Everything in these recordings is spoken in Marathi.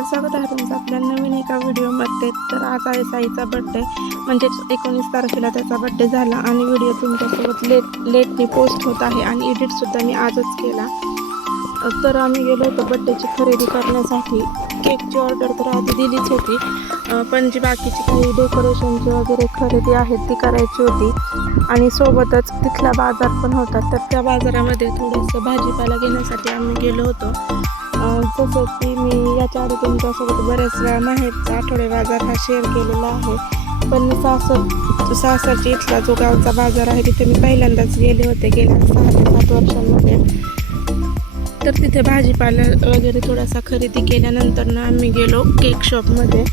नमस्कार स्वागत आहे तुमचं आपल्या नवीन एका व्हिडिओमध्ये. तर आज आहे साईचा बड्डे म्हणजेच एकोणीस तारखेला त्याचा बड्डे झाला आणि व्हिडिओ तुमच्यासोबत लेट लेटने पोस्ट होत आहे आणि एडिटसुद्धा मी आजच केला. तर आम्ही गेलो होतो बड्डेची खरेदी करण्यासाठी. केकची ऑर्डर तर आधी दिलीच होती. पण जी बाकीची काही डेकोरेशनची वगैरे खरेदी आहेत ती करायची होती. आणि सोबतच तिथला बाजार पण होता. तर त्या बाजारामध्ये थोडंसं भाजीपाला घेण्यासाठी आम्ही गेलो होतो. जसं की मी याच्या आधी तुमच्यासोबत बऱ्याच वेळा माहेरचा आठवडे बाजार हा शेअर केलेला आहे. पण सासर सासरची इथला जो गावचा बाजार आहे तिथे मी पहिल्यांदाच गेले होते. गेल्या सहा ते सात वर्षांमध्ये. तर तिथे भाजीपाला वगैरे थोडासा खरेदी केल्यानंतर ना आम्ही गेलो केक शॉपमध्ये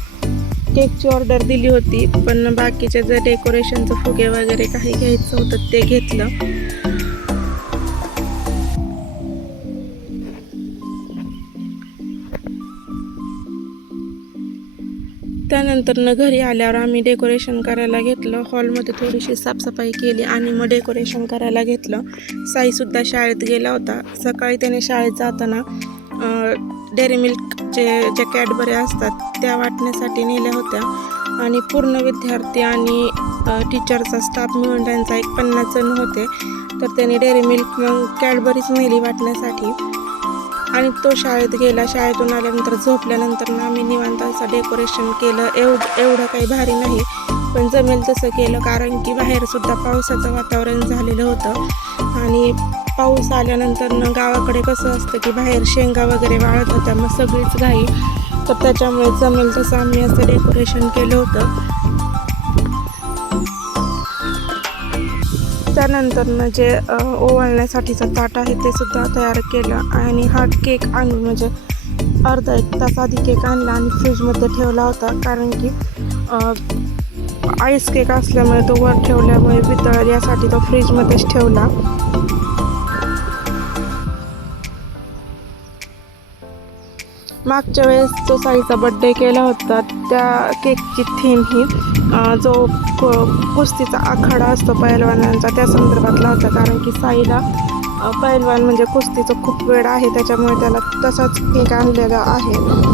केकची ऑर्डर दिली होती पण बाकीचे जे डेकोरेशनचं फुगे वगैरे काही घ्यायचं होतं ते घेतलं. त्यानंतर न घरी आल्यावर आम्ही डेकोरेशन करायला घेतलं. हॉलमध्ये थोडीशी साफसफाई केली आणि मग डेकोरेशन करायला घेतलं. साईसुद्धा शाळेत गेला होता. सकाळी त्याने शाळेत जाताना डेअरी मिल्कचे ज्या कॅडबऱ्या असतात त्या वाटण्यासाठी नेल्या होत्या. आणि पूर्ण विद्यार्थी आणि टीचरचा स्टाफ मिळून त्यांचा एक पन्नास जण होते. तर त्याने डेअरी मिल्क मग कॅडबरीच नेली वाटण्यासाठी. आणि तो शाळेत गेला. शाळेतून आल्यानंतर झोपल्यानंतर ना आम्ही निवांत असं डेकोरेशन केलं. एवढं एवढं काही भारी नाही. पण जमेल तसं केलं. कारण की बाहेरसुद्धा पावसाचं वातावरण झालेलं होतं. आणि पाऊस आल्यानंतर न गावाकडे कसं असतं की बाहेर शेंगा वगैरे वाळत होत्या. मग सगळीच घाई. तर त्याच्यामुळे जमेल तसं आम्ही असं डेकोरेशन केलं होतं. त्यानंतर म्हणजे, जे ओवाळण्यासाठीचं ताट आहे ते सुद्धा तयार केलं आणि हा केक आणून म्हणजे अर्धा एक तास आधी केक आणला आणि फ्रीजमध्ये ठेवला होता. कारण की आईस केक असल्यामुळे तो वर ठेवल्यामुळे वितळ यासाठी तो फ्रीजमध्येच ठेवला. मागच्या वेळेस तो साईचा बड्डे केला होता त्या केकची थीम ही जो क- कुस्तीचा आखाडा असतो पैलवानांचा त्या संदर्भातला होता. कारण की साईला पैलवान म्हणजे कुस्तीचं खूप वेळ आहे त्याच्यामुळे त्याला तसाच केक आणलेला आहे.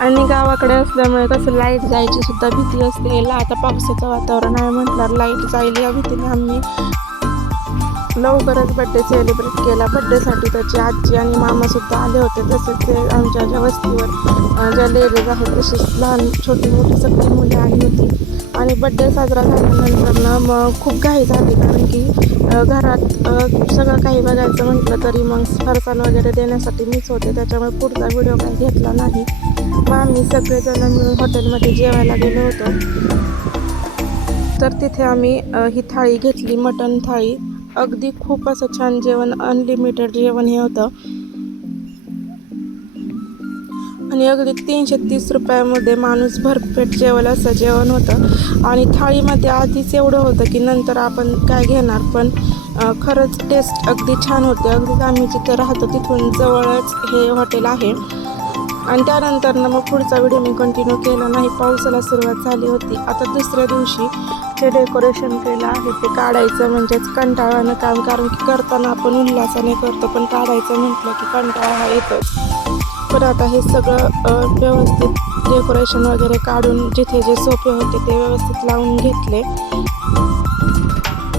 आणि गावाकडे असल्यामुळे कसं लाइट जायची सुद्धा भीती असते. याला आता पावसाचं वातावरण आहे म्हटल्यावर लाइट जाईल या भीतीने आम्ही लवकरच बड्डे सेलिब्रेट केला. बड्डेसाठी त्याची आजी आणि मामासुद्धा आले होते. तसेच ते आमच्या ज्या वस्तीवर ज्या लेडीज आहेत तसेच लहान छोटी मोठी सगळी मुले आली होती. आणि बड्डे साजरा झाल्यानंतर ना मग खूप घाई झाली. कारण की घरात सगळं काही बघायचं म्हटलं तरी मग फरसाण वगैरे देण्यासाठी मीच होते. त्याच्यामुळे पुढचा व्हिडिओ काही घेतला नाही. मग आम्ही सगळेजण मिळून हॉटेलमध्ये जेवायला गेलो होतो. तर तिथे आम्ही ही थाळी घेतली मटण थाळी. अगदी खूप असं छान जेवण अनलिमिटेड जेवण हे होतं. आणि अगदी तीनशे तीस रुपयामध्ये माणूस भरपेट जेवल असं जेवण होतं. आणि थाळीमध्ये आधीच एवढं होतं की नंतर आपण काय घेणार पण खरंच टेस्ट अगदी छान होते. अगदी आम्ही जिथं राहतो तिथून जवळच हे हॉटेल आहे. आणि त्यानंतर मग पुढचा व्हिडिओ मी कंटिन्यू केला नाही. पावसाला सुरुवात झाली होती. आता दुसऱ्या दिवशी जे डेकोरेशन केलं आहे ते काढायचं म्हणजेच कंटाळानं काम. कारण की करताना आपण उल्हासाने करतो पण काढायचं म्हटलं की कंटाळा हा येतोच. पण आता हे सगळं व्यवस्थित डेकोरेशन वगैरे काढून जिथे जे सोपे होते ते व्यवस्थित लावून घेतले.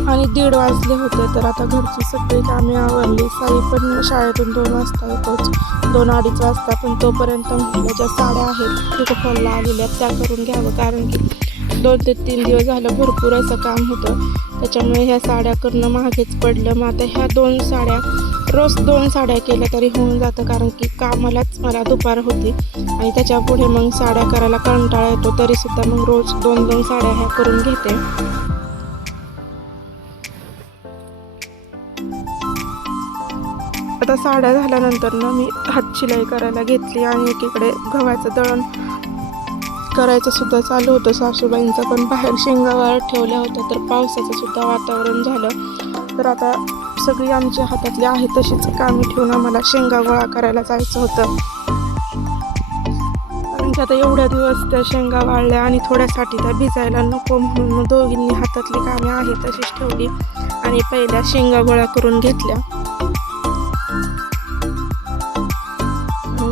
आणि दीड वाजले होते तर आता घरची सगळी कामे आवरली. साई पण शाळेतून दोन वाजता येतोच. दोन अडीच वाजता पण तोपर्यंत ज्या साड्या आहेत तिथं फॉलला आलेल्या त्या करून घ्यावं. कारण की दोन ते तीन दिवस झालं भरपूर असं काम होतं. त्याच्यामुळे ह्या साड्या करणं महागेच पडलं. मग आता ह्या दोन साड्या रोज दोन साड्या केल्या तरी होऊन जातं. कारण की कामालाच मला दुपार होती. आणि त्याच्या पुढे मग साड्या करायला कंटाळा येतो. तरीसुद्धा मग रोज दोन दोन साड्या ह्या करून घेते. आता साड्या झाल्यानंतर ना मी हात शिलाई करायला घेतली आणि एकीकडे गव्हाचं दळण करायचं सुद्धा चालू होतं. सासूबाईंचं पण बाहेर शेंगावर ठेवल्या होत्या तर पावसाचं सुद्धा वातावरण झालं. तर आता सगळी आमच्या हातातली आहे तशीच कामे ठेवून आम्हाला शेंगा गोळा करायला जायचं होतं. की आता एवढ्या दिवस त्या शेंगा वाळल्या आणि थोड्यासाठी त्या भिजायला नको म्हणून मग दोघींनी हातातली कामे आहेत तशीच ठेवली आणि पहिल्या शेंगा गोळा करून घेतल्या.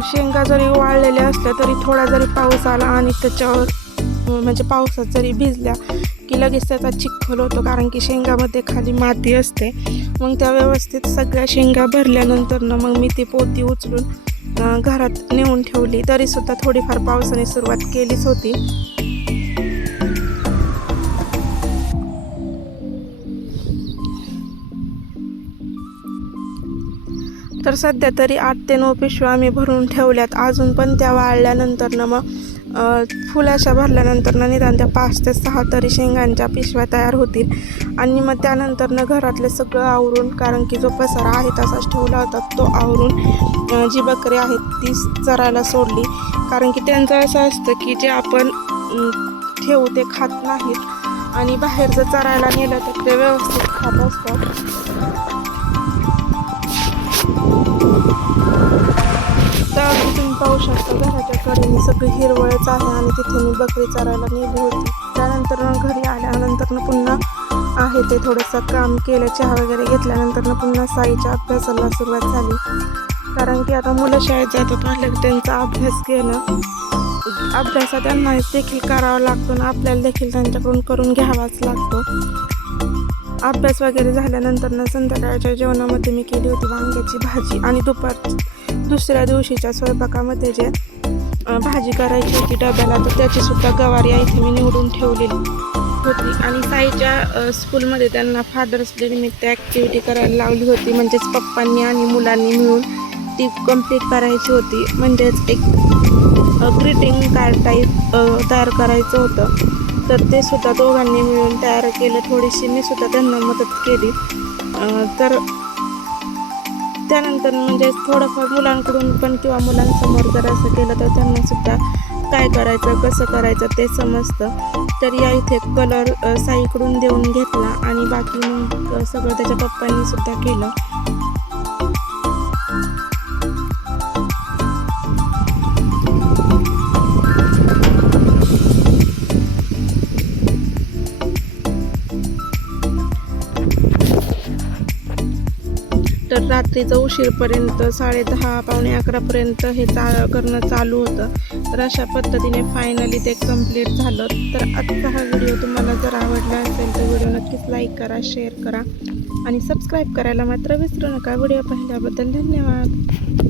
शेंगा जरी वाळलेल्या असल्या तरी थोडा जरी पाऊस आला आणि त्याच्यावर म्हणजे पावसात जरी भिजल्या की लगेच त्याचा चिखल होतो कारण की शेंगामध्ये खाली माती असते. मग त्या व्यवस्थित सगळ्या शेंगा भरल्यानंतर ना मग मी ती पोती उचलून घरात नेऊन ठेवली. तरीसुद्धा थोडीफार पावसाने सुरुवात केलीच होती. तर सध्या तरी आठ ते नऊ पिशव्या आम्ही भरून ठेवल्यात. अजून पण त्या वाळल्यानंतर ना मग फुलाशा भरल्यानंतर ना निदान त्या पाच ते सहा तरी शेंगांच्या पिशव्या तयार होतील. आणि मग त्यानंतर ना घरातलं सगळं आवरून कारण की जो पसारा आहे तसाच ठेवला होता तो आवरून जी बकरी आहेत ती चरायला सोडली. कारण की त्यांचं असं असतं की जे आपण ठेवू ते खात नाहीत. आणि बाहेर जर चरायला नेलं तर ते व्यवस्थित खात असतात. पाहू शकता घराच्या कडेने सगळी हिरवळच आहे आणि तिथे मी बकरी चारायला नेली होती. त्यानंतर घरी आल्यानंतर पुन्हा आहे ते थोडंसं काम केलं चहा वगैरे घेतल्यानंतर पुन्हा साईच्या अभ्यासाला सुरुवात झाली. कारण की आता मुलं शाळेत जातात म्हटलं त्यांचा अभ्यास केलं अभ्यासा त्यांना देखील करावा लागतो ना आपल्याला देखील त्यांच्याकडून करून घ्यावाच लागतो. अभ्यास वगैरे झाल्यानंतर ना संध्याकाळच्या जेवणामध्ये मी केली होती वांग्याची भाजी आणि दुपार दुसऱ्या दिवशीच्या स्वयंपाकामध्ये जे भाजी करायची होती डब्याला तर त्याचीसुद्धा गवारी इथे मी निवडून ठेवलेली होती. आणि साईच्या स्कूलमध्ये त्यांना फादर्स डे निमित्त ॲक्टिव्हिटी करायला लावली होती. म्हणजेच पप्पांनी आणि मुलांनी मिळून ती कंप्लीट करायची होती. म्हणजेच एक ग्रीटिंग कार्ड टाईप तयार करायचं होतं. तर ते सुद्धा दोघांनी मिळून तयार केलं. थोडीशी मी सुद्धा त्यांना मदत केली. तर त्यानंतर म्हणजे थोडंफार मुलांकडून पण किंवा मुलांसमोर जर असं केलं तर त्यांना सुद्धा काय करायचं कसं करायचं ते समजतं. तर या इथे कलर साईकडून देऊन घेतला आणि बाकी मग सगळं त्याच्या पप्पांनी सुद्धा केलं. तर रात्रीचं उशीरपर्यंत साडे दहा पावणे अकरापर्यंत हे चा करणं चालू होतं. तर अशा पद्धतीने फायनली ते कंप्लीट झालं. तर आजचा हा व्हिडिओ तुम्हाला जर आवडला असेल तर व्हिडिओ नक्कीच लाईक करा शेअर करा. आणि सबस्क्राईब करायला मात्र विसरू नका. व्हिडिओ पाहिल्याबद्दल धन्यवाद.